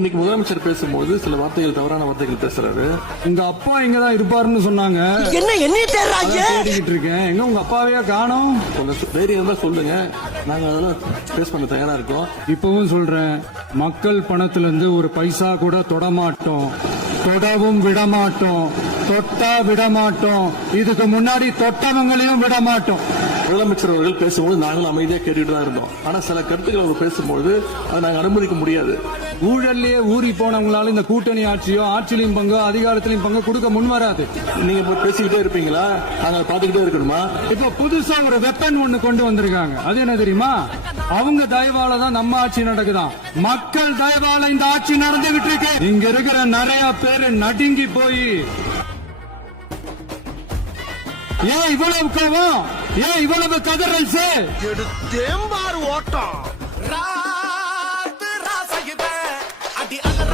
இன்னைக்கு முதலமைச்சர் பேசும்போது சில வார்த்தைகள் தவறான வார்த்தைகள் பேசுறாரு. உங்க அப்பா இங்கதான் இருப்பாருன்னு சொன்னாங்க. என்ன தேடிக்கிட்டு இருக்கேன். எங்க உங்க அப்பாவையா காணோம்? கொஞ்சம் தைரியம் தான் சொல்லுங்க, நாங்க அதெல்லாம் பேஸ் பண்ண தயாரா இருக்கோம். இப்பவும் சொல்றேன், மக்கள் பணத்துல இருந்து ஒரு பைசா கூட தொடமாட்டோம், தொடவும் விடமாட்டோம், தொட்டா விடமாட்டோம், இதுக்கு முன்னாடி தொட்டவங்களையும் விடமாட்டோம். முதலமைச்சர் அவர்கள் பேசும்போது நாங்களும் அமைதியா கேட்டுட்டு தான் இருந்தோம். ஆனா சில கருத்துக்கள் அவர் பேசும்போது அதை நாங்க அனுமதிக்க முடியாது. ஊழல்லையே ஊறி போனவங்களால இந்த கூட்டணி ஆட்சியோ ஆட்சியிலையும் பங்கு அதிகாரத்திலையும் பங்கு கொடுக்க முன் வராது. நீங்க போய் பேசிக்கிட்டே இருப்பீங்களா? நாங்க பாத்துக்கிட்டே இருக்கணுமா? இப்ப புதுசா ஒரு வெப்பன் ஒண்ணு கொண்டு வந்திருக்காங்க. அது என்ன தெரியுமா? அவங்க தயவால தான் நம்ம ஆட்சி நடக்குதாம். மக்கள் தயவால இந்த ஆட்சி நடந்துகிட்டு இருக்கு. இங்க இருக்கிற நிறைய பேரு நடுங்கி போய், ஏன் இவ்வளவு கோவம், ஏன் இவ்வளவு கதறல்? தேம்பாறு ஓட்டம் ராத்து ராசகிப அடி அல